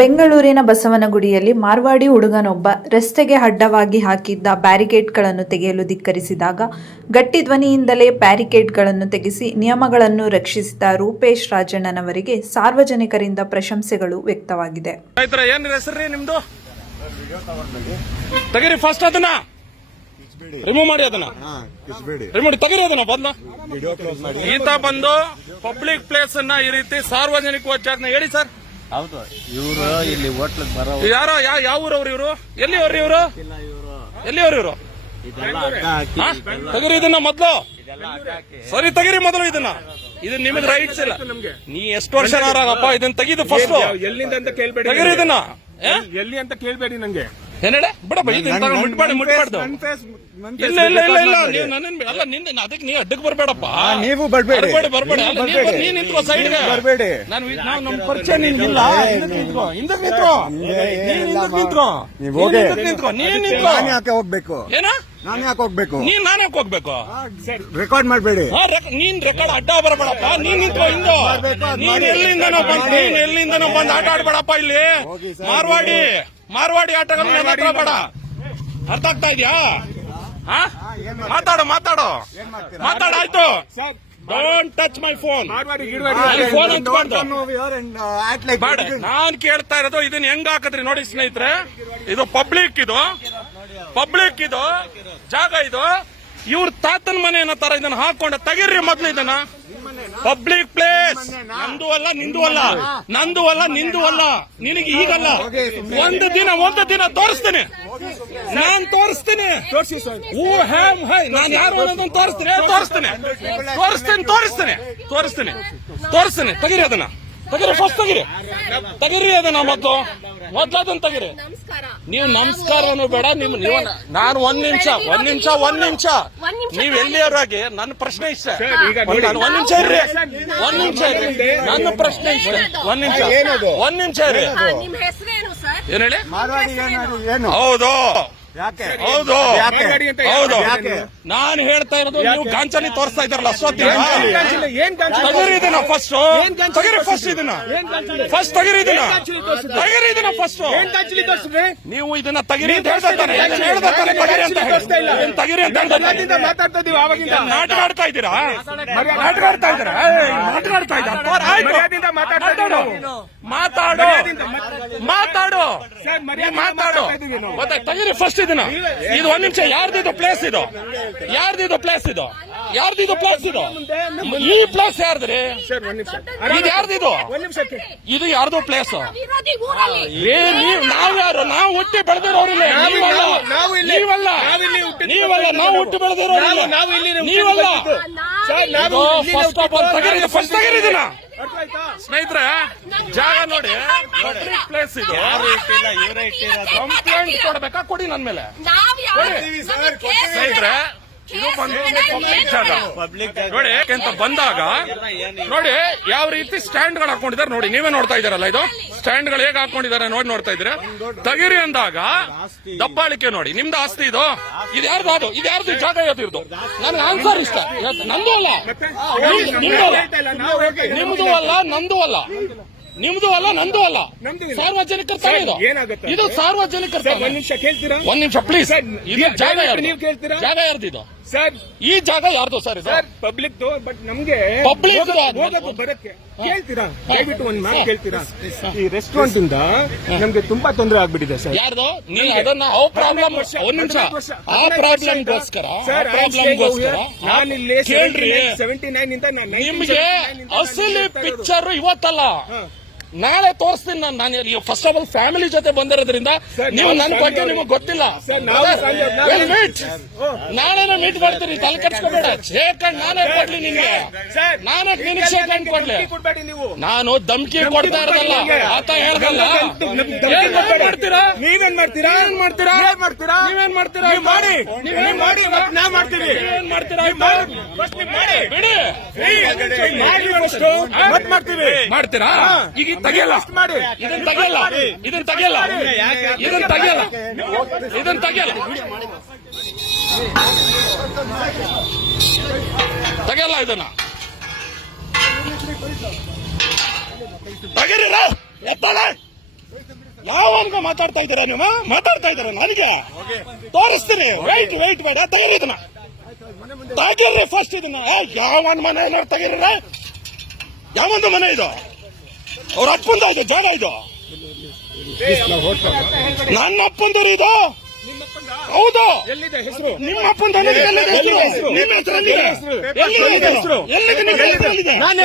ಬೆಂಗಳೂರಿನ ಬಸವನಗುಡಿಯಲ್ಲಿ ಮಾರ್ವಾಡಿ ಹುಡುಗನೊಬ್ಬ ರಸ್ತೆಗೆ ಅಡ್ಡವಾಗಿ ಹಾಕಿದ್ದ ಬ್ಯಾರಿಕೇಡ್ಗಳನ್ನು ತೆಗೆಯಲು ಧಿಕ್ಕರಿಸಿದಾಗ ಗಟ್ಟಿ ಧ್ವನಿಯಿಂದಲೇ ಬ್ಯಾರಿಕೇಡ್ಗಳನ್ನು ತೆಗೆಸಿ ನಿಯಮಗಳನ್ನು ರಕ್ಷಿಸಿದ ರೂಪೇಶ್ ರಾಜಣ್ಣನವರಿಗೆ ಸಾರ್ವಜನಿಕರಿಂದ ಪ್ರಶಂಸೆಗಳು ವ್ಯಕ್ತವಾಗಿದೆ. ನಿಮ್ದು ತೆಗೀರಿ, ಫಸ್ಟ್ ಅದನ್ನ ರಿಮೂವ್ ಮಾಡಿ, ಅದನ್ನ ರಿಮೂವ್ ತೆಗೀರಿ, ಅದನ್ನ ಬದಲು ಈತ ಬಂದು ಪಬ್ಲಿಕ್ ಪ್ಲೇಸ್ ಅನ್ನ ಈ ರೀತಿ ಸಾರ್ವಜನಿಕ ಜಾಗನ ಹೇಳಿ ಸರ್. ಹೌದು, ಇವರು ಇಲ್ಲಿ ಹೋಟ್ಲಿಗೆ ಬರೋ ಯಾರೋ ಯಾವ ಊರವ್ರು ಇವರು? ಎಲ್ಲಿಯವ್ರು ಇವರು? ಎಲ್ಲಿಯವ್ರು ಇವರು? ತೆಗೀರಿ ಇದನ್ನ ಮೊದ್ಲು, ಸರಿ ತೆಗೀರಿ ಮೊದಲು ಇದನ್ನ. ಇದು ನಿಮಗೆ ರೈಟ್ಸ್ ಇಲ್ಲ. ನೀ ಎಷ್ಟು ವರ್ಷ ಆಗಪ್ಪ, ಇದನ್ನ ತೆಗೀದು ಫಸ್ಟ್. ಎಲ್ಲಿಂದ ಅಂತ ಕೇಳ್ಬೇಡಿ, ತೆಗೀರಿ ಇದನ್ನ. ಎಲ್ಲಿ ಅಂತ ಕೇಳ್ಬೇಡಿ ನಂಗೆ. ಏನೇಳೆ ಬಿಡಪ್ಪ, ಮುಟ್ಬಾರ್ದು. ಇಲ್ಲ ಇಲ್ಲ ಇಲ್ಲ ಇಲ್ಲ, ನೀವು ನನ್ನ ಅಲ್ಲ, ನಿಂದ ಅದಕ್ಕೆ ನೀವು ಅಡ್ಡಕ್ಕೆ ಬರ್ಬೇಡಪ್ಪ. ನೀವು ಬರ್ಬೇಡಿ, ಬರ್ಬೇಡ. ನೀನ್ ನಿಂತ್ಕೋ ಸೈಡ್ಗೆ, ಬರ್ಬೇಡಿ. ನಾವು ನಮ್ಮ ಪರಿಚಯ ನಿನ್ಗಿಲ್ಲ. ಹಿಂದಕ್ಕೆ ನಿಂತ್ಕೋ, ನೀನ್ ಯಾಕೆ ಹೋಗ್ಬೇಕು? ಏನ ನಾನು ಯಾಕೆ ಹೋಗ್ಬೇಕು? ನಾನು ಯಾಕೆ ಹೋಗ್ಬೇಕು? ರೆಕಾರ್ಡ್ ಮಾಡ್ಬೇಡಿ. ನೀನ್ ರೆಕಾರ್ಡ್ ಅಡ್ಡ ಬರಬೇಡಪ್ಪ. ನೀನ್ ನಿಂತ್ಕೋ ಹಿಂದೆ. ನೀನ್ ಎಲ್ಲಿಂದನೋ ಬಂದು ಆಟ ಆಡ್ಬೇಡಪ್ಪ ಇಲ್ಲಿ. ಮಾರ್ವಾಡಿ ಆಟಗಳನ್ನ ಬೇಡ. ಅರ್ಥ ಆಗ್ತಾ ಇದೆಯಾ? ಮಾತಾಡಾಯ್ತು. Don't touch my phone. Phone ನಾನ್ ಕೇಳ್ತಾ ಇರೋದು ಇದನ್ನ ಹೆಂಗ್ ಹಾಕದ್ರಿ ನೋಡಿ ಸ್ನೇಹಿತರೆ. ಇದು ಪಬ್ಲಿಕ್ ಇದು ಜಾಗ. ಇದು ಇವ್ರ ತಾತನ ಮನೆ ಅನ್ನೋ ತರ ಇದನ್ನ ಹಾಕೊಂಡ ತೆಗೀರಿ ಮೊದ್ಲು ಇದನ್ನ. ಪಬ್ಲಿಕ್ ಪ್ಲೇಸ್ ನಂದು ಅಲ್ಲ, ನಿಂದು ಅಲ್ಲ. ನಿನಗೆ ಈಗಲ್ಲ, ಒಂದು ದಿನ ತೋರಿಸ್ತೇನೆ. ನಾನ್ ತೋರಿಸ್ತೀನಿ. ನಾನು ಯಾರು ಅನ್ನೋದನ್ನ ತೋರಿಸ್ತೇನೆ. ತೆಗೀರಿ ಅದನ್ನ, ಫಸ್ಟ್ ತೆಗೀರಿ ಅದನ್ನ ಮೊದ್ಲು ಅದನ್ನ ತೆಗೀರಿ. ನೀವು ನಮಸ್ಕಾರನು ಬೇಡ. ನಾನು ಒಂದ್ ನಿಮಿಷ ನೀವ್ ಎಲ್ಲಿಯವರಾಗಿ ನನ್ನ ಪ್ರಶ್ನೆ ಇಷ್ಟ. ಒಂದ್ ನಿಮಿಷ ಇರ್ರಿ. ನನ್ನ ಪ್ರಶ್ನೆ ಇಷ್ಟ. ಒಂದ್ ನಿಮಿಷ ಇರ್ರಿ. ಏನ್ ಹೇಳಿ? ಹೌದು, ನಾನು ಹೇಳ್ತಾ ಇರೋದು ನೀವು ಗಾಂಚಲಿ ತೋರಿಸ್ತಾ ಇದ್ದಾರಲ್ಲ ಅಷ್ಟೊತ್ತಿಗೆ. ತೆಗೀರಿ ಇದನ್ನ ಫಸ್ಟ್. ನೀವು ಇದನ್ನ ತೆಗೀರಿ ಅಂತ ಹೇಳ್ತಾನೆ. ತೆಗೀರಿ ಅಂತ ನಾಟಕ ಆಡ್ತಾ ಇದ್ದೀರಾ? ಮಾತಾಡು. ತೆಗೀರಿ ಫಸ್ಟ್ ಇದನ್ನ. ಇದು ಒಂದ್ ನಿಮಿಷ. ಯಾರ್ದಿದು ಪ್ಲೇಸ್ ಇದು? ಈ ಪ್ಲೇಸ್ ಯಾರ್ದ್ರಿ? ಇದು ಯಾರ್ದಿದು? ಇದು ಯಾರ್ದು ಪ್ಲೇಸ್? ನಾವ್ ಯಾರು? ನಾವು ಹುಟ್ಟಿ ಬೆಳೆದಿರೋರಿಲ್ಲ. ನೀವಲ್ಲ, ನಾವು ಹುಟ್ಟಿ ಬೆಳೆದಿರೋರಿಲ್ಲ. ನೀವಲ್ಲ. ಫಸ್ಟ್ ಆಫ್ ಆಲ್ ತೆಗೀರಿದಿನ ಸ್ನೇಹಿತರೆ. ಜಾಗ ನೋಡಿ, ಪಬ್ಲಿಕ್ ಪ್ಲೇಸ್ ಇದು. ಕಂಪ್ಲೇಂಟ್ ಕೊಡ್ಬೇಕಾ? ಕೊಡಿ ನನ್ನ ಮೇಲೆ. ಸ್ನೇಹಿತರೆ, ಇದು ಬಂದು ಪಬ್ಲಿಕ್ ಜಾಗ ನೋಡಿ. ಯಾಕೆಂತ ಬಂದಾಗ ನೋಡಿ ಯಾವ ರೀತಿ ಸ್ಟ್ಯಾಂಡ್ ಗಳು ಹಾಕೊಂಡಿದ್ದಾರೆ ನೋಡಿ. ನೀವೇ ನೋಡ್ತಾ ಇದ್ದಾರಲ್ಲ, ಇದು ಸ್ಟ್ಯಾಂಡ್ ಗಳು ಹೇಗೆ ಹಾಕೊಂಡಿದ್ದಾರೆ ನೋಡ್ತಾ ಇದ್ರೆ. ತೆಗೀರಿ ಅಂದಾಗ ದಬ್ಬಾಳಿಕೆ ನೋಡಿ. ನಿಮ್ದು ಆಸ್ತಿ ಇದು ಯಾರ್ದು? ಇದು ಯಾರ್ದು ಜಾಗ ಯಾವ್ದು? ನನ್ಗೆ ಆನ್ಸರ್ ಇಷ್ಟ. ನಂದು ಅಲ್ಲ, ನಿಮ್ದು ಅಲ್ಲ, ನಂದು ಅಲ್ಲ. ಸಾರ್ವಜನಿಕರ ತಾನೇ ಇದು ಸಾರ್ವಜನಿಕರ. ಒಂದ್ ನಿಮಿಷ ಪ್ಲೀಸ್. ಇದು ಜಾಗ ಯಾರ್ದು? ಇದು ಸರ್, ಈ ಜಾಗ ಯಾರ್ದು ಸರ್? ಇದು ಪಬ್ಲಿಕ್. ಬಟ್ ನಮ್ಗೆ ಪಬ್ಲಿಕ್ ಬರಕ್ಕೆ ಕೇಳ್ತೀರಾ? ದಯವಿಟ್ಟು ಒಂದ್ ಮಾತು ಕೇಳ್ತೀರಾ? ಈ ರೆಸ್ಟೋರೆಂಟ್ ಇಂದ ನಮ್ಗೆ ತುಂಬಾ ತೊಂದರೆ ಆಗ್ಬಿಟ್ಟಿದೆ ಸರ್. ಯಾರ್ದು? ನೀವು ಅದನ್ನ ಒಂದ್ ನಿಮಿಷ. ಆ ಪ್ರಾಬ್ಲಮ್ಗೋಸ್ಕರ ನಾನಿಲ್ಲಿ ಕೇಳ್ರಿ. 79 ಇಂದ ನಿಮ್ಗೆ ಅಸಲಿ ಪಿಕ್ಚರ್ ಇವತ್ತಲ್ಲ, ನಾಳೆ ತೋರಿಸ್ತೀನಿ. ನಾನು ಫಸ್ಟ್ ಆಫ್ ಆಲ್ ಫ್ಯಾಮಿಲಿ ಜೊತೆ ಬಂದಿರೋದ್ರಿಂದ ನೀವು ನನ್ನ ಬಗ್ಗೆ ನಿಮಗೆ ಗೊತ್ತಿಲ್ಲ. ನಾಳೆ ಮೀಟ್ ಮಾಡ್ತೀನಿ, ತಲೆ ಕೆಡ್ಸ್ಕೊಬೇಡ. ಶೇಖಂಡ್ ನಾನೇ ಕೊಡ್ಲಿ ನಿಮ್ಗೆ? ನಿನಗೆ ಶೇಖಂಡ್ ಕೊಡ್ಲಿ? ನಾನು ಧಮ್ಕಿ ಕೊಡ್ತಾ ಇರೋದಲ್ಲ, ಆತ ಹೇಳ್ದಲ್ಲ. ನೀವೇನ್ ಮಾಡ್ತೀರಾ? ಈಗ ತೆಗಿಯಲ್ಲ, ಇದನ್ನ ತೆಗಿಯಲ್ಲ. ಇದನ್ನ ತೆಗೀರಿ. ಎತ್ತಾಳೆ ಯಾವನ್ಗ ಮಾತಾಡ್ತಾ ಇದ್ದೀರಾ ನೀವು? ಮಾತಾಡ್ತಾ ಇದ್ದೀರಾ ನನಗೆ ತೋರಿಸ್ತೀನಿ. ವೆಯ್ಟ್ ಬೇಡ, ತೆಗೀರಿ ಇದನ್ನ, ತೆಗೀರಿ ಫಸ್ಟ್ ಇದನ್ನ. ಯಾವನ್ ಮನೆ ತೆಗೀರಿ? ಯಾವಂದು ಮನೆ ಇದು? ಅವ್ರ ಅಪ್ಪಂದ ಇದು ಜಾಗ, ಇದು ನನ್ನ ಅಪ್ಪಂದರಿ ಇದು. ಹೌದು, ಎಲ್ಲಿದೆ ಹೆಸರು? ನಿಮ್ಮ ಅಪ್ಪಂದ ನಿಮ್ಮ ಹೆಸರು ಎಲ್ಲಿದೆ? ನಾನು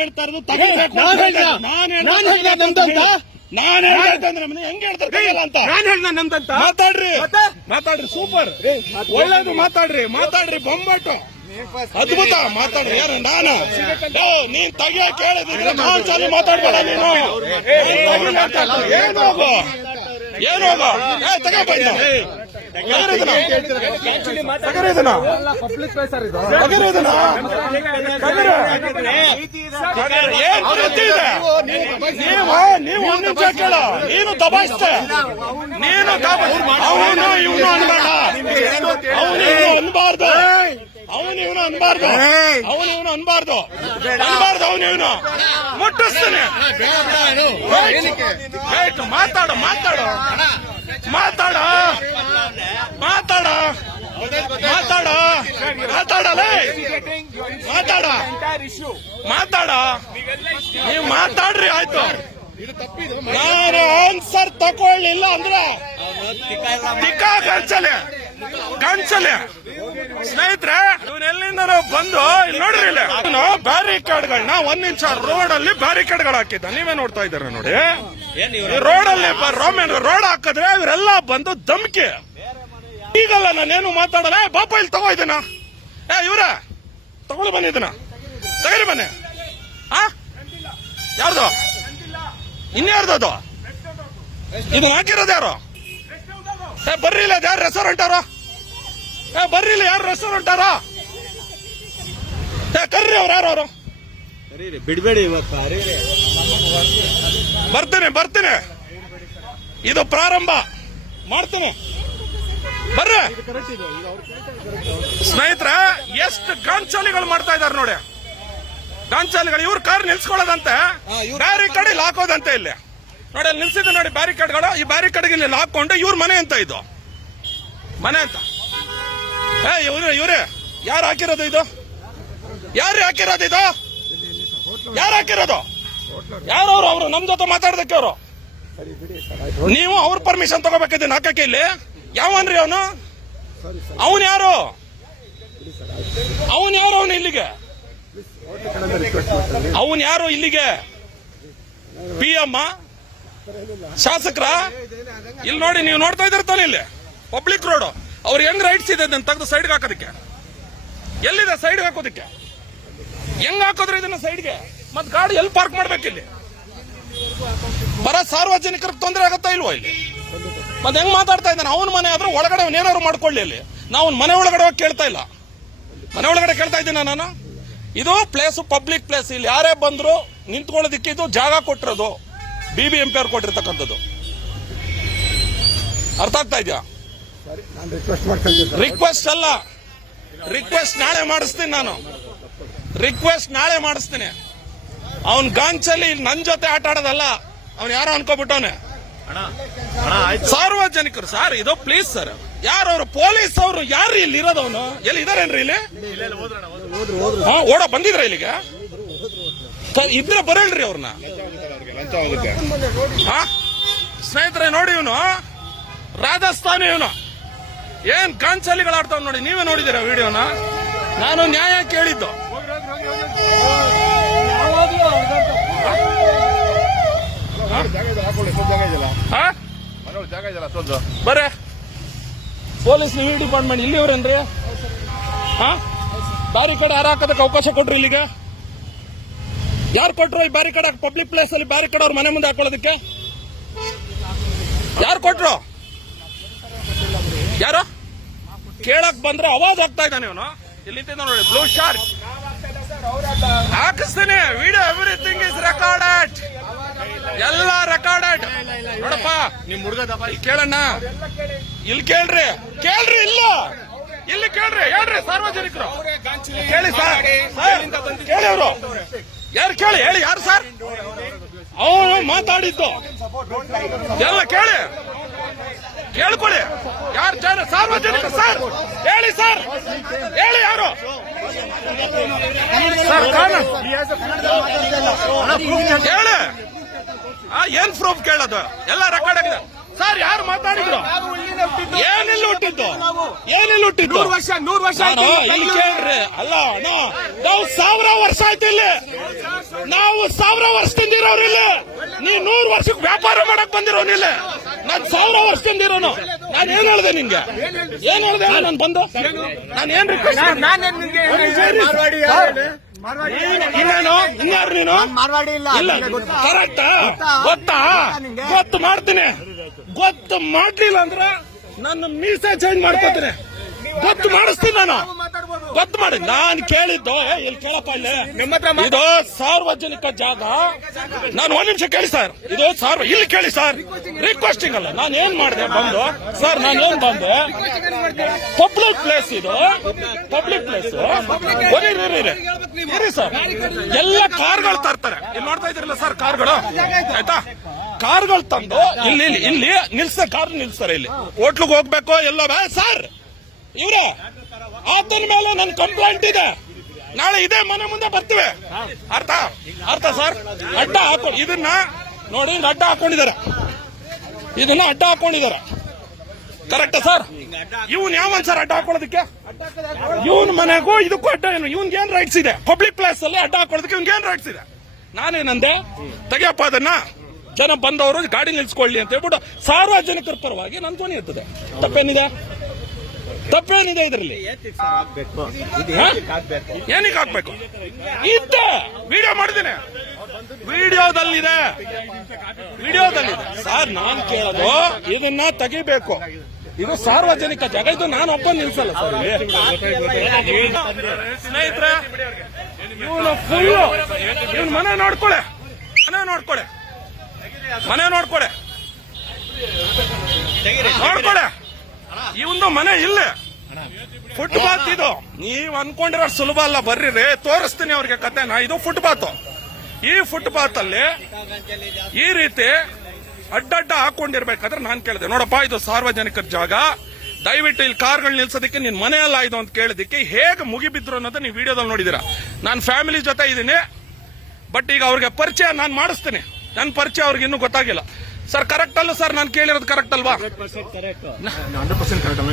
ಹೇಳ್ತಾ ಇರೋದು ತೆಗಿಬೇಕು. ನಾನು ಹೇಳ್ತಂದ್ರೆ ಹೆಂಗ್ ಹೇಳ್ತಾರೆ ಅಂತ. ನಾನು ಹೇಳ್ದ ನಮ್ದಂತ ಮಾತಾಡ್ರಿ ಸೂಪರ್, ಒಳ್ಳೇದು ಮಾತಾಡ್ರಿ ಬೊಂಬಾಟು ಅದ್ಭುತ ಮಾತಾಡ್ರಿ. ಯಾರು ನಾನು? ನೀನ್ ತೆಗಿಯ ಕೇಳಿದ್ರೆ ನಾನ್ ಚಾಲು ಮಾತಾಡ್ಬೇಡ ನೀನು. ಏನು ನೀವು ಒಂದ್ ನಿಮಿಷ ಕೇಳ. ನೀನು ದಬಾಯಿಸ್ತೆ, ಅವನು ಇವನು ಅನ್ಬೇಡ, ಅವನು ಇವನು ಅನ್ಬಾರ್ದು, ಅವನು ಇವನು ಮುಟ್ಟಿಸ್ತಾನೆ. ನೀವು ಮಾತಾಡ್ರಿ, ಆಯ್ತು. ನಾನು ಆನ್ಸರ್ ತಗೊಳ್ಳಿಲ್ಲ ಅಂದ್ರೆ ಗಂಚಲೆ ಸ್ನೇಹಿತರೆ, ಇವನೆಲ್ಲಿಂದ ಬಂದು ಇಲ್ಲಿ ನೋಡ್ರಿ, ಇಲ್ಲಿ ಬ್ಯಾರಿಕೇಡ್ಗಳನ್ನ 1 ಇಂಚ್ ರೋಡ್ ಅಲ್ಲಿ ಬ್ಯಾರಿಕೇಡ್ಗಳು ಹಾಕಿದ್ದ. ನೀವೇ ನೋಡ್ತಾ ಇದ್ದೀರ ನೋಡಿ. ರೋಡ್ ಅಲ್ಲಿ ರೋಡ್ ಹಾಕಿದ್ರೆ ಇವರೆಲ್ಲ ಬಂದು ಧಮ್ಕಿ. ಈಗಲ್ಲ ನಾನೇನು ಮಾತಾಡಲ್ಲ. ಬಾಪ ಇಲ್ಲಿ ತಗೋ ಇದನ್ನ, ಇವ್ರ ತಗೊಳ್ಳಿ ಬನ್ನಿ, ಇದನ್ನ ತಗರಿ ಬನ್ನಿ. ಯಾರ್ದು? ಇನ್ಯಾರ್ದು ಅದು? ಇದನ್ನ ಹಾಕಿರೋದು ಯಾರು? ಬರ್ರಿ ಇಲ್ಲ, ಯಾರು ರೆಸ್ಟೋರೆಂಟ್ ಅವರು? ಬರ್ರಿ ಇಲ್ಲ, ಯಾರು ರೆಸ್ಟೋರೆಂಟ್ ಅವರು? ಕರ್ರಿ ಅವ್ರು, ಯಾರು ಅವರು? ಬಿಡ್ಬೇಡಿ, ಬರ್ತೀನಿ. ಇದು ಪ್ರಾರಂಭ ಮಾಡ್ತೀನಿ, ಬರ್ರಿ. ಸ್ನೇಹಿತರೆ, ಎಷ್ಟು ಗಾಂಚಾಲಿಗಳು ಮಾಡ್ತಾ ಇದಾರೆ ನೋಡಿ. ಗಾಂಚಾಲಿಗಳು ಇವ್ರ ಕಾರ್ ನಿಲ್ಸ್ಕೊಳ್ಳೋದಂತೆ, ಬ್ಯಾರಿಕೇಡ್ ಇಲ್ಲಿ ಹಾಕೋದಂತೆ. ಇಲ್ಲಿ ನೋಡಿ, ಅಲ್ಲಿ ನಿಲ್ಸಿದ್ದು ನೋಡಿ ಬ್ಯಾರಿಕೇಡ್ಗಳು. ಈ ಬ್ಯಾರಿಕೇಡ್ಗೆ ಇಲ್ಲಿ ಹಾಕೊಂಡು ಇವ್ರ ಮನೆ ಅಂತ, ಇದು ಮನೆ ಅಂತ. ಇವ್ರೆ ಯಾರು ಹಾಕಿರೋದು ಇದು? ಯಾರು ಹಾಕಿರೋದು? ಯಾರವ್ರು? ಅವರು ನಮ್ ಜೊತೆ ಮಾತಾಡೋದಕ್ಕೆ ಅವರು. ನೀವು ಅವ್ರ ಪರ್ಮಿಷನ್ ತಗೋಬೇಕಿದ್ದೀನಿ ಹಾಕಕ್ಕೆ. ಇಲ್ಲಿ ಯಾವನ್ರಿ ಅವನು? ಅವನು ಯಾರು? ಅವನು ಇಲ್ಲಿಗೆ? ಅವನು ಯಾರು ಇಲ್ಲಿಗೆ? PM ಶಾಸಕರ? ಇಲ್ಲಿ ನೋಡಿ, ನೀವು ನೋಡ್ತಾ ಇದ್ದೀರತಾನೆ, ಇಲ್ಲಿ ಪಬ್ಲಿಕ್ ರೋಡ್. ಅವ್ರು ಹೆಂಗ್ ರೈಟ್ಸ್ ಇದೆ ಅದನ್ನ ತೆಗೆದು ಸೈಡ್ಗೆ ಹಾಕೋದಕ್ಕೆ? ಎಲ್ಲಿದೆ ಸೈಡ್ಗೆ ಹಾಕೋದಕ್ಕೆ? ಹೆಂಗ್ ಹಾಕೋದ್ರೆ ಇದನ್ನ ಸೈಡ್ಗೆ? ಮತ್ ಗಾಡಿ ಎಲ್ಲಿ ಪಾರ್ಕ್ ಮಾಡ್ಬೇಕಿಲ್ಲಿ? ಬರ ಸಾರ್ವಜನಿಕರಿಗೆ ತೊಂದರೆ ಆಗತ್ತಾ ಇಲ್ವೋ ಇಲ್ಲಿ? ಮತ್ತೆ ಹೆಂಗ್ ಮಾತಾಡ್ತಾ ಇದ್ದಾನೆ? ಅವನ ಮನೆ ಆದ್ರೂ ಒಳಗಡೆ ಅವನೇನಾದ್ರು ಮಾಡ್ಕೊಳ್ಳಿ. ಅಲ್ಲಿ ನಾವು ಮನೆ ಒಳಗಡೆ ಹೋಗಿ ಕೇಳ್ತಾ ಇಲ್ಲ, ಮನೆ ಒಳಗಡೆ ಕೇಳ್ತಾ ಇದ್ದೀನಿ ನಾನು. ಇದು ಪ್ಲೇಸ್ ಪಬ್ಲಿಕ್ ಪ್ಲೇಸ್. ಇಲ್ಲಿ ಯಾರೇ ಬಂದ್ರು ನಿಂತ್ಕೊಳ್ಳೋದಿಕ್ಕೆ ಇದು ಜಾಗ ಕೊಟ್ಟಿರೋದು BBMP ಅವ್ರು ಕೊಟ್ಟಿರ್ತಕ್ಕಂಥದ್ದು. ಅರ್ಥ ಆಗ್ತಾ ಇದೆಯಾ? ರಿಕ್ವೆಸ್ಟ್ ಅಲ್ಲ, ರಿಕ್ವೆಸ್ಟ್ ನಾಳೆ ಮಾಡಿಸ್ತೀನಿ. ಅವನ್ ಗಾಂಚಲಿ ನನ್ ಜೊತೆ ಆಟ ಆಡೋದಲ್ಲ, ಅವ್ನು ಯಾರೋ ಅನ್ಕೋಬಿಟ್ಟವನೆ. ಸಾರ್ವಜನಿಕರು ಸರ್, ಇದು ಪ್ಲೀಸ್ ಸರ್. ಯಾರವ್ರು? ಪೊಲೀಸ್ ಅವರು ಯಾರು ಇಲ್ಲಿ ಇರೋದವನು? ಎಲ್ಲಿ ಇದಾರೇನ್ರಿ ಇಲ್ಲಿ? ಓಡ ಬಂದಿದ್ರ ಇಲ್ಲಿಗೆ? ಇದ್ರೆ ಬರಲ್ರಿ ಅವ್ರನ್ನ. ಸ್ನೇಹಿತರೆ ನೋಡಿ, ಇವನು ರಾಜಸ್ಥಾನಿ, ಇವನು ಏನ್ ಗಾಂಚಲಿಗಳಾಡ್ತಾವ್ ನೋಡಿ. ನೀವೇ ನೋಡಿದೀರ ವಿಡಿಯೋನ? ನಾನು ನ್ಯಾಯ ಕೇಳಿದ್ದು. ಬರೇ ಪೊಲೀಸ್ ಡಿಪಾರ್ಟ್ಮೆಂಟ್ ಇಲ್ಲಿವ್ರೇನ್ರಿ? ಬ್ಯಾರಿಕೇಡ್ ಯಾರು ಹಾಕೋದಕ್ಕೆ ಅವಕಾಶ ಕೊಟ್ರು ಇಲ್ಲಿಗೆ? ಯಾರು ಕೊಟ್ರು ಈ ಬ್ಯಾರಿಕೇಡ್? ಪಬ್ಲಿಕ್ ಪ್ಲೇಸ್ ಅಲ್ಲಿ ಬ್ಯಾರಿಕೇಡ್ ಅವ್ರ ಮನೆ ಮುಂದೆ ಹಾಕೊಳ್ಳೋದಕ್ಕೆ ಯಾರು ಕೊಟ್ರು? ಯಾರು ಕೇಳಕ್ ಬಂದ್ರೆ ಅವಾಜ್ ಆಗ್ತಾ ಇದ್ದಾನೆ ಇವನು. ಇಲ್ಲಿ ನೋಡಿ, ಬ್ಲೂ ಶಾರ್ಕ್ ಹಾಕಿಸ್ತೀನಿ. ವಿಡಿಯೋ ಎವ್ರಿಥಿಂಗ್ ಇಸ್ ರೆಕಾರ್ಡೆಡ್, ಎಲ್ಲ ರೆಕಾರ್ಡೆಡ್. ನೋಡಪ್ಪ, ನಿಮ್ ಹುಡುಗ ಕೇಳಣ್ಣ, ಇಲ್ಲಿ ಕೇಳ್ರಿ. ಇಲ್ಲ ಇಲ್ಲಿ ಕೇಳ್ರಿ, ಹೇಳ್ರಿ ಸಾರ್ವಜನಿಕರು ಕೇಳಿ ಸರ್. ಕೇಳಿ ಅವರು ಯಾರು? ಹೇಳಿ ಯಾರು ಸರ್? ಅವನು ಮಾತಾಡಿದ್ದು ಎಲ್ಲ ಕೇಳ್ಕೊಳ್ಳಿ. ಯಾರು ಜನ ಸಾರ್ವಜನಿಕ ಸರ್ ಹೇಳಿ, ಸರ್ ಹೇಳಿ, ಯಾರು ಸರ್ ಹೇಳಿ. ಏನ್ ಪ್ರೂಫ್ ಕೇಳೋದು? ಎಲ್ಲ ರೆಕಾರ್ಡ್ ಆಗಿದೆ ಸರ್. ಯಾರು ಮಾತಾಡಿದ್ರು? ಏನಿಲ್ಲ ಹುಟ್ಟಿದ್ದು? 100 ವರ್ಷ ಇಲ್ಲಿ ಕೇಳ್ರಿ. ಅಲ್ಲ ನಾವು 1000 ವರ್ಷ ಆಯ್ತು ಇಲ್ಲಿ. ನಾವು 1000 ವರ್ಷದಿಂದ ಇರೋರು ಇಲ್ಲಿ. ನೀ 100 ವರ್ಷಕ್ಕೆ ವ್ಯಾಪಾರ ಮಾಡಕ್ ಬಂದಿರೋನಿಲ್ಲ. ನಾನ್ 1000 ವರ್ಷದಿಂದ ಇರೋನು. ನಾನು ಏನ್ ಹೇಳ್ದೆ ನಿನ್ಗೆ? ಏನ್ ಹೇಳ್ದೆ ನಾನು ಬಂದು? ನಾನು ಏನ್ ಇನ್ನೇನು ಇನ್ಯಾರು ನೀನು? ಇಲ್ಲ ಕರೆಕ್ಟಾ? ಗೊತ್ತು ಮಾಡ್ತೀನಿ. ಗೊತ್ತು ಮಾಡ್ಲಿಲ್ಲ ಅಂದ್ರೆ ನನ್ನ ಮೀಸೆ ಚೇಂಜ್ ಮಾಡ್ಕೋತೀನಿ. ಗೊತ್ತು ಮಾಡಿಸ್ತೀನಿ ನಾನು. ಗೊತ್ತು ಮಾಡಿ. ನಾನು ಕೇಳಿದ್ದು ಇಲ್ಲಿ ಕೇಳಪ್ಪ, ಇಲ್ಲಿ ಇದು ಸಾರ್ವಜನಿಕ ಜಾಗ. ನಾನು 1 ನಿಮಿಷ ಕೇಳಿ ಸರ್. ಇದು ಇಲ್ಲಿ ಕೇಳಿ ಸರ್. ರಿಕ್ವೆಸ್ಟಿಂಗ್ ಅಲ್ಲ. ನಾನು ಏನ್ ಮಾಡಿದೆ ಬಂದು ಸರ್? ನಾನು ಏನ್ ಬಂದೆ? ಪಬ್ಲಿಕ್ ಪ್ಲೇಸ್ ಇದು. ಪಬ್ಲಿಕ್ ಪ್ಲೇಸ್ ಇರಿ ಸರ್. ಎಲ್ಲ ಕಾರ್ಗಳು ತರ್ತಾರೆ. ಇಲ್ಲಿ ನೋಡ್ತಾ ಇದ್ರಲ್ಲ ಸರ್ ಕಾರ್ಗಳು, ಆಯ್ತಾ? ಕಾರ್ಗಳು ತಂದು ಇಲ್ಲಿ ನಿಲ್ಸ್ತಾರೆ. ಕಾರ್ ನಿಲ್ಸ್ತಾರೆ. ಇಲ್ಲಿ ಹೋಟ್ಲಿಗೆ ಹೋಗ್ಬೇಕು ಎಲ್ಲೋ ಸರ್. ಇವ್ರೆ ಆತನ ಮೇಲೆ ನನ್ನ ಕಂಪ್ಲೇಂಟ್ ಇದೆ. ನಾಳೆ ಇದೇ ಮನೆ ಮುಂದೆ ಬರ್ತೀವಿ. ಅರ್ಥ ಸರ್? ಅಡ್ಡ ಇದನ್ನ ನೋಡಿ, ಅಡ್ಡ ಹಾಕೊಂಡಿದ್ದಾರೆ. ಇದನ್ನ ಅಡ್ಡ ಹಾಕೊಂಡಿದ್ದಾರೆ. ಕರೆಕ್ಟಾ ಸರ್? ಇವನ್ ಯಾವನ್ ಸರ್ ಅಡ್ಡ ಹಾಕೊಳ್ಳೋದಕ್ಕೆ? ಇವನ್ ಮನೆಗೂ ಇದಕ್ಕೂ ಅಡ್ಡ ಏನು? ಇವನ್ಗೆ ಏನ್ ರೈಟ್ಸ್ ಇದೆ? ಪಬ್ಲಿಕ್ ಪ್ಲೇಸ್ ಅಲ್ಲಿ ಅಡ್ಡ ಹಾಕೊಳ್ಳೋದಕ್ಕೆ ಇವನ್ಗೆ ಏನ್ ರೈಟ್ಸ್ ಇದೆ? ನಾನೇನಂದೆ? ತೆಗಿಯಪ್ಪ ಅದನ್ನ. ಜನ ಬಂದವರು ಗಾಡಿ ನಿಲ್ಸ್ಕೊಳ್ಳಿ ಅಂತ ಹೇಳ್ಬಿಟ್ಟು ಸಾರ್ವಜನಿಕರ ಪರವಾಗಿ ನನ್ನ ಧ್ವನಿ ಇರ್ತದೆ. ತಪ್ಪೇನಿದೆ ಇದರಲ್ಲಿ? ಏನಕ್ಕೆ ಹಾಕ್ಬೇಕು? ಇದ್ದೆ ವಿಡಿಯೋ ಮಾಡಿದ್ದೇನೆ. ವಿಡಿಯೋದಲ್ಲಿದೆ ಸರ್. ನಾನು ಕೇಳೋದು ಇದನ್ನ ತೆಗಿಬೇಕು. ಇದು ಸಾರ್ವಜನಿಕ ಜಾಗ. ಇದು ನಾನು ಒಬ್ಬ ನಿಲ್ಸಲ್ಲ ಸರ್. ಸ್ನೇಹಿತರೆ, ಇವನು ಫುಲ್ ಇವನ್ ಮನೆ ನೋಡ್ಕೊಳೆ. ಇವಂದು ಮನೆ ಇಲ್ಲೇ ಫುಟ್ಪಾತ್. ಇದು ನೀವ್ ಅನ್ಕೊಂಡಿರೋ ಸುಲಭ ಅಲ್ಲ. ಬರ್ರಿ ತೋರಿಸ್ತೀನಿ ಅವ್ರಿಗೆ ಕತೆನ. ಇದು ಫುಟ್ಪಾತ್. ಈ ಫುಟ್ಪಾತ್ ಅಲ್ಲಿ ಈ ರೀತಿ ಅಡ್ಡಡ್ಡ ಹಾಕೊಂಡಿರ್ಬೇಕಾದ್ರೆ ನಾನು ಕೇಳಿದೆ, ನೋಡಪ್ಪ ಇದು ಸಾರ್ವಜನಿಕರ ಜಾಗ, ದಯವಿಟ್ಟು ಇಲ್ಲಿ ಕಾರ್ಗಳು ನಿಲ್ಸೋದಕ್ಕೆ ನಿನ್ ಮನೆ ಅಲ್ಲ ಇದು ಅಂತ ಕೇಳಿದಕ್ಕೆ ಹೇಗೆ ಮುಗಿಬಿದ್ರು ಅನ್ನೋದು ನೀವು ವಿಡಿಯೋದಲ್ಲಿ ನೋಡಿದೀರಾ. ನಾನು ಫ್ಯಾಮಿಲಿ ಜೊತೆ ಇದ್ದೀನಿ. ಬಟ್ ಈಗ ಅವ್ರಿಗೆ ಪರಿಚಯ ನಾನು ಮಾಡಿಸ್ತೀನಿ. ನನ್ನ ಪರಿಚಯ ಅವ್ರಿಗೆ ಇನ್ನೂ ಗೊತ್ತಾಗಿಲ್ಲ ಸರ್. ಕರೆಕ್ಟ್ ಅಲ್ಲ ಸರ್? ನಾನು ಕೇಳಿರೋದು ಕರೆಕ್ಟ್ ಅಲ್ವಾ?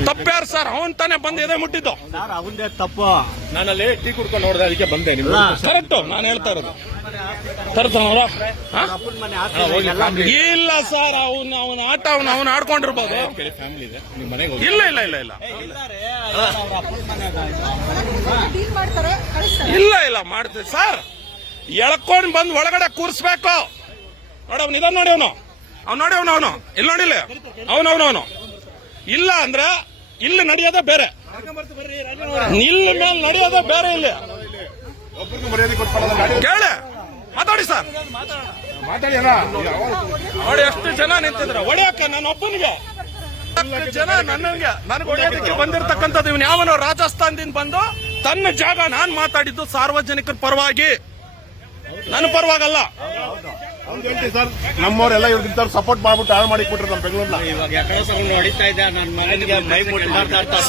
ತಪ್ಪ್ಯಾರು ಸರ್? ಅವನ್ ತಾನೇ ಬಂದು ಎದೆ ಮುಟ್ಟಿದ್ದು. ಅವಂದೇ ತಪ್ಪು. ನಾನಲ್ಲಿ ಟೀ ಕುಡ್ಕೊಂಡು ನೋಡಿದೆ, ಅದಕ್ಕೆ ಬಂದೆ. ಕರೆಕ್ಟ್ ನಾನು ಹೇಳ್ತಾ ಇರೋದು. ಇಲ್ಲ ಸರ್, ಅವನ ಆಟ ಅವನು ಆಡ್ಕೊಂಡಿರ್ಬೋದು. ಇಲ್ಲ ಮಾಡ್ತೀವಿ ಸರ್. ಎಳ್ಕೊಂಡ್ ಬಂದು ಒಳಗಡೆ ಕೂರ್ಸ್ಬೇಕು. ನೋಡಿ ಅವ್ನು ಇದನ್ನ ನೋಡಿ, ಅವನು ಇಲ್ಲಿ ನೋಡಿಲ್ಲ. ಅವನು ಇಲ್ಲ ಅಂದ್ರೆ ಇಲ್ಲಿ ನಡೆಯೋದೇ ಬೇರೆ, ಇಲ್ಲಿ ಮೇಲೆ ನಡೆಯೋದೇ ಬೇರೆ. ಇಲ್ಲಿ ಕೇಳಿ ಮಾತಾಡಿ ಸರ್. ನೋಡಿ ಎಷ್ಟು ಜನ ನಿಂತಿದ್ರ ಹೊಡೆಯಕ್ಕೆ. ನಾನು ಒಬ್ಬನಿಗೆ ಜನ ನನಗೆ ಹೊಡೆಯೋದಕ್ಕೆ ಬಂದಿರತಕ್ಕಂಥದ್ದು. ಇವನು ಯಾವನೋ ರಾಜಸ್ಥಾನದಿಂದ ಬಂದು ತನ್ನ ಜಾಗ. ನಾನು ಮಾತಾಡಿದ್ದು ಸಾರ್ವಜನಿಕರ ಪರವಾಗಿ, ನನ್ನ ಪರವಾಗಲ್ಲ. ಸರ್ ನಮ್ಮವರೆಲ್ಲ ಇವ್ರಿಗೆ ಸಪೋರ್ಟ್ ಮಾಡ್ಬಿಟ್ಟು ಹಾಳು ಮಾಡಿ ಕೊಟ್ರು ನಮ್ಮ ಬೆಂಗಳೂರ್ನ.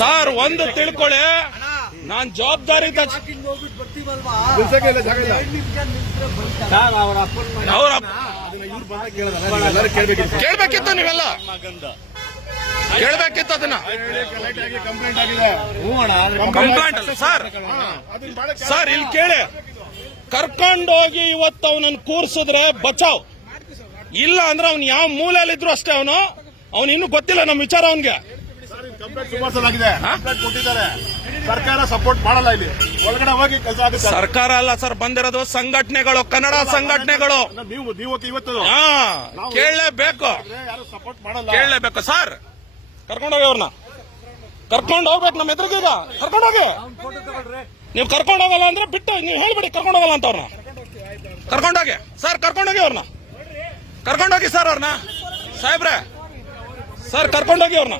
ಸರ್ ಒಂದು ತಿಳ್ಕೊಳ್ಳಿ, ನಾನ್ ಜವಾಬ್ದಾರಿ ಕೇಳ್ಬೇಕಿತ್ತು. ನೀವೆಲ್ಲ ಕೇಳ್ಬೇಕಿತ್ತು ಅದನ್ನ. ಕಂಪ್ಲೇಂಟ್ ಸರ್ ಇಲ್ಲಿ ಕೇಳಿ. ಕರ್ಕೊಂಡೋಗಿ ಇವತ್ತು ಅವನನ್ನು ಕೂರ್ಸಿದ್ರೆ ಬಚಾವ್. ಇಲ್ಲ ಅಂದ್ರೆ ಅವ್ನು ಯಾವ ಮೂಲೆಯಲ್ಲಿದ್ರು ಅಷ್ಟೇ. ಅವನು ಇನ್ನೂ ಗೊತ್ತಿಲ್ಲ ನಮ್ಮ ವಿಚಾರ. ಅವನ್ಗೆ ಸರ್ಕಾರ ಸಪೋರ್ಟ್ ಮಾಡಲ್ಲ. ಇಲ್ಲಿ ಒಳಗಡೆ ಹೋಗಿ ಕೆಲಸ ಆಗುತ್ತೆ. ಸರ್ಕಾರ ಅಲ್ಲ ಸರ್, ಬಂದಿರೋದು ಸಂಘಟನೆಗಳು, ಕನ್ನಡ ಸಂಘಟನೆಗಳು. ನೀವು ಇವತ್ತು ಕೇಳಲೇಬೇಕು, ಯಾರು ಸಪೋರ್ಟ್ ಮಾಡಲ್ಲ. ಕೇಳಲೇಬೇಕು ಸರ್. ಕರ್ಕೊಂಡೋಗಿ ಅವ್ರನ್ನ ಕರ್ಕೊಂಡು ಹೋಗ್ಬೇಕು. ನಮ್ಮ ಎದುರಿಗೆ ಕರ್ಕೊಂಡೋಗಿ. ನೀವು ಕರ್ಕೊಂಡು ಹೋಗಲ್ಲ ಅಂದ್ರೆ ಬಿಟ್ಟು ನೀವು ಹೇಳ್ಬಿಡಿ ಕರ್ಕೊಂಡು ಹೋಗಲ್ಲ ಅಂತ. ಅವ್ರನ್ನ ಕರ್ಕೊಂಡೋಗಿ ಸರ್. ಕರ್ಕೊಂಡೋಗಿ ಅವ್ರನ್ನ ಕರ್ಕೊಂಡೋಗಿ ಸರ್. ಅವ್ರನ್ನ ಸಾಹೇಬ್ರೆ ಸರ್ ಕರ್ಕೊಂಡೋಗಿ ಅವ್ರನ್ನ.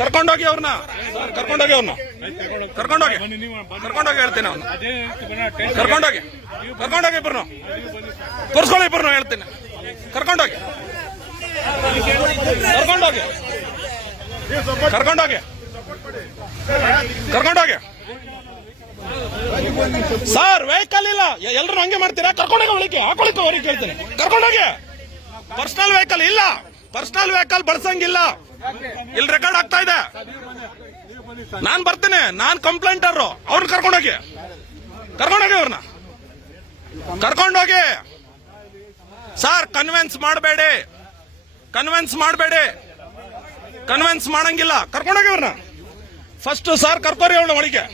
ಕರ್ಕೊಂಡೋಗಿ ಅವ್ರನ್ನ ಕರ್ಕೊಂಡೋಗಿ ಹೇಳ್ತೀನಿ ಅವ್ನ ಕರ್ಕೊಂಡೋಗಿ ಇಬ್ರು ತೋರ್ಸ್ಕೊಳ್ಳಿ ಇಬ್ರು ಹೇಳ್ತೀನಿ ಕರ್ಕೊಂಡೋಗಿ ಸರ್ ವೆಹಿಕಲ್ ಇಲ್ಲ ಎಲ್ರು ಹಂಗೆ ಮಾಡ್ತೀರಾ ಕರ್ಕೊಂಡೋಗಿ ಒಳಗೆ ಹಾಕೊಳಿಕ ಅವ್ರಿಗೆ ಕೇಳ್ತೀನಿ ಕರ್ಕೊಂಡೋಗಿ ಪರ್ಸನಲ್ ವೆಹಿಕಲ್ ಇಲ್ಲ ಪರ್ಸನಲ್ ವೆಹಿಕಲ್ ಬಳಸಂಗಿಲ್ಲ ಇಲ್ಲಿ ರೆಕಾರ್ಡ್ ಆಗ್ತಾ ಇದೆ ನಾನ್ ಬರ್ತೀನಿ ನಾನ್ ಕಂಪ್ಲೇಂಟರ್ ಅವ್ರನ್ನ ಕರ್ಕೊಂಡೋಗಿ ಅವ್ರನ್ನ ಕರ್ಕೊಂಡೋಗಿ ಸರ್ ಕನ್ವಿನ್ಸ್ ಮಾಡಂಗಿಲ್ಲ ಕರ್ಕೊಂಡೋಗಿ ಅವ್ರನ್ನ ಫಸ್ಟ್ ಸರ್ ಕರ್ಕೋರಿ ಅವಳ ಒಳಗೆ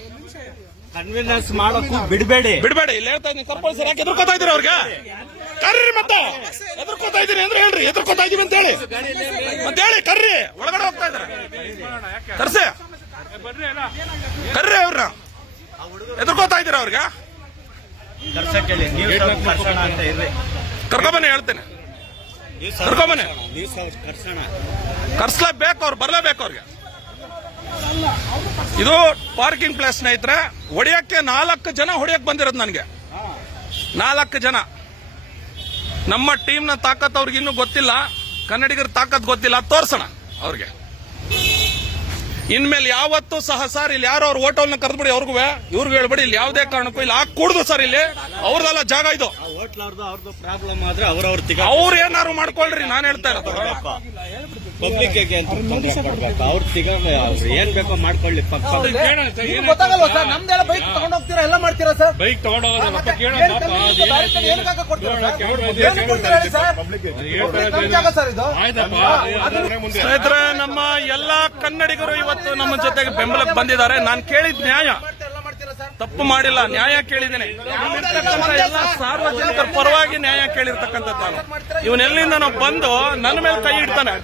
ಕನ್ವಿನ್ಸ್ ಮಾಡೋಕ್ಕೂ ಬಿಡಬೇಡಿ ಇಲ್ಲಿ ಹೇಳ್ತಾ ಇದ್ದೀನಿ ಕರ್ಕೊಳ್ಳಿ ಸರ್ ಯಾಕೆ ಎದುರ್ಕೋತಾ ಇದ್ದೀರಿ ಅವ್ರಿಗೆ ಕರ್ರಿ ಮತ್ತೆ ಎದುರ್ಕೋತಾ ಇದ್ದೀನಿ ಅಂದ್ರೆ ಹೇಳ್ರಿ ಎದುರ್ಕೋತಾ ಇದೀವಿ ಅಂತ ಹೇಳಿ ಕರ್ರಿ ಒಳಗಡೆ ಹೋಗ್ತಾ ಇದಾರೆ ಕರ್ರಿ ಅವ್ರನ್ನ ಎದುರ್ಕೋತಾ ಇದ್ದೀರಾ ಅವ್ರಿಗೆ ಕರ್ಸಕ್ಕೆ ಹೇಳಿ ನೀವು ಸ್ವಲ್ಪ ಕರ್ಸೋಣ ಅಂತ ಇರ್ರಿ ಕರ್ಕೊಂಬನ್ನಿ ಹೇಳ್ತೇನೆ ಕರ್ಸ್ಲೇಬೇಕು ಅವ್ರು ಬರ್ಲೇಬೇಕು ಅವ್ರಿಗೆ ಇದು ಪಾರ್ಕಿಂಗ್ ಪ್ಲೇಸ್ ಸ್ನೇಹಿತರೆ ಹೊಡಿಯಕ್ಕೆ 4 ಜನ ಹೊಡಿಯಕ್ಕೆ ಬಂದಿರೋದು ನನಗೆ 4 ಜನ ನಮ್ಮ ಟೀಮ್ನ ತಾಕತ್ ಅವ್ರಿಗೆ ಇನ್ನೂ ಗೊತ್ತಿಲ್ಲ ಕನ್ನಡಿಗರ ತಾಕತ್ ಗೊತ್ತಿಲ್ಲ ತೋರ್ಸೋಣ ಅವ್ರಿಗೆ ಇನ್ಮೇಲೆ ಯಾವತ್ತೂ ಸಹ ಸರ್ ಇಲ್ಲಿ ಯಾರೋ ಅವ್ರ ಹೋಟೆಲ್ನ ಕರೆದ್ಬಿಡಿ ಅವ್ರಿಗೂ ಇವ್ರಿಗೂ ಹೇಳ್ಬಿಡಿ ಇಲ್ಲಿ ಯಾವುದೇ ಕಾರಣಕ್ಕೂ ಇಲ್ಲಿ ಹಾಕೂಡ್ದು ಸರ್ ಇಲ್ಲಿ ಅವ್ರದೆಲ್ಲ ಜಾಗ ಇದು ಅವ್ರದ್ದು ಪ್ರಾಬ್ಲಮ್ ಆದ್ರೆ ಅವ್ರು ಏನಾರು ಮಾಡ್ಕೊಳ್ರಿ ನಾನು ಹೇಳ್ತಾ ಇರೋದು ಪಬ್ಲಿಕ್ ಅವ್ರ ಏನ್ ಬೇಕೋ ಮಾಡ್ಕೊಳ್ಳಿ ಪಕ್ಕ ಗೊತ್ತಾಗಲ್ವಾ ಸರ್ ನಮ್ದೆಲ್ಲ ಬೈಕ್ ತಗೊಂಡ್ ಹೋಗ್ತೀರಾ ಎಲ್ಲ ಮಾಡ್ತೀರಾ ಸರ್ ಬೈಕ್ ಸ್ನೇಹಿತರೆ ನಮ್ಮ ಎಲ್ಲಾ ಕನ್ನಡಿಗರು ಇವತ್ತು ನಮ್ಮ ಜೊತೆಗೆ ಬೆಂಬಲಕ್ಕೆ ಬಂದಿದ್ದಾರೆ ನಾನು ಕೇಳಿದ ನ್ಯಾಯ ತಪ್ಪು ಮಾಡಿಲ್ಲ ನ್ಯಾಯ ಕೇಳಿದ್ದೇನೆ ಎಲ್ಲ ಸಾರ್ವಜನಿಕರ ಪರವಾಗಿ ನ್ಯಾಯ ಕೇಳಿರ್ತಕ್ಕಂಥದ್ದು ನಾನು ಇವನೆಲ್ಲಿಂದ ನಾವು ಬಂದು ನನ್ನ ಮೇಲೆ ಕೈ ಇಡ್ತಾನೆ